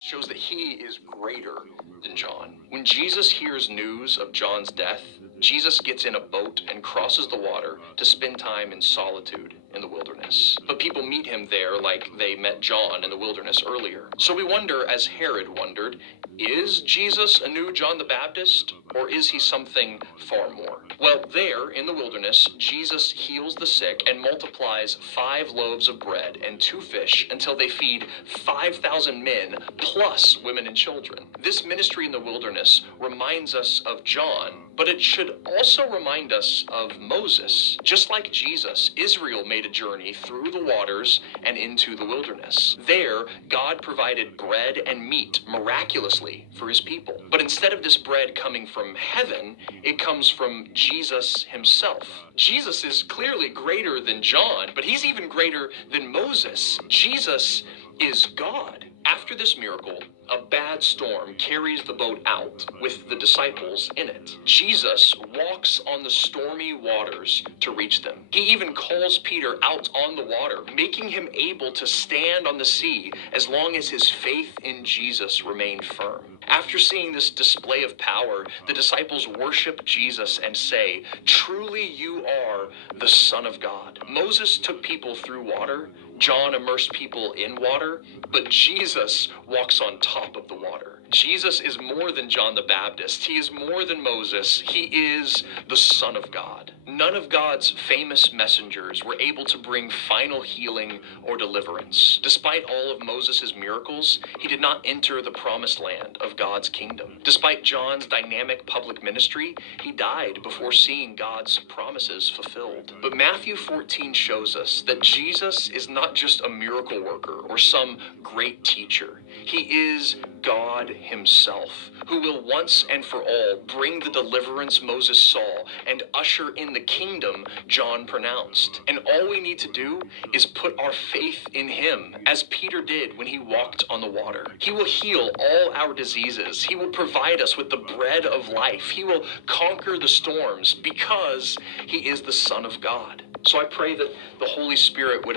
shows that he is greater than John. When Jesus hears news of John's death, Jesus gets in a boat and crosses the water to spend time in solitude in the wilderness. But people meet him there like they met John in the wilderness earlier. So we wonder, as Herod wondered, is Jesus a new John the Baptist, or is he something far more? Well, there in the wilderness, Jesus heals the sick and multiplies 5 loaves of bread and 2 fish until they feed 5,000 men plus women and children. This ministry in the wilderness reminds us of John, but it should also remind us of Moses. Just like Jesus, Israel made a journey through the waters and into the wilderness. There, God provided bread and meat miraculously for his people. But instead of this bread coming from heaven, it comes from Jesus himself. Jesus is clearly greater than John, but he's even greater than Moses. Jesus is God. After this miracle, a bad storm carries the boat out with the disciples in it. Jesus walks on the stormy waters to reach them. He even calls Peter out on the water, making him able to stand on the sea as long as his faith in Jesus remained firm. After seeing this display of power, the disciples worship Jesus and say, "Truly you are the Son of God." Moses took people through water, John immersed people in water, but Jesus walks on top of the water. Jesus is more than John the Baptist. He is more than Moses. He is the Son of God. None of God's famous messengers were able to bring final healing or deliverance. Despite all of Moses' miracles, he did not enter the promised land of God's kingdom. Despite John's dynamic public ministry, he died before seeing God's promises fulfilled. But Matthew 14 shows us that Jesus is not just a miracle worker or some great teacher. He is God himself, who will once and for all bring the deliverance Moses saw and usher in the kingdom John pronounced. And all we need to do is put our faith in him, as Peter did when he walked on the water. He will heal all our diseases. He will provide us with the bread of life. He will conquer the storms because he is the Son of God. So I pray that the Holy Spirit would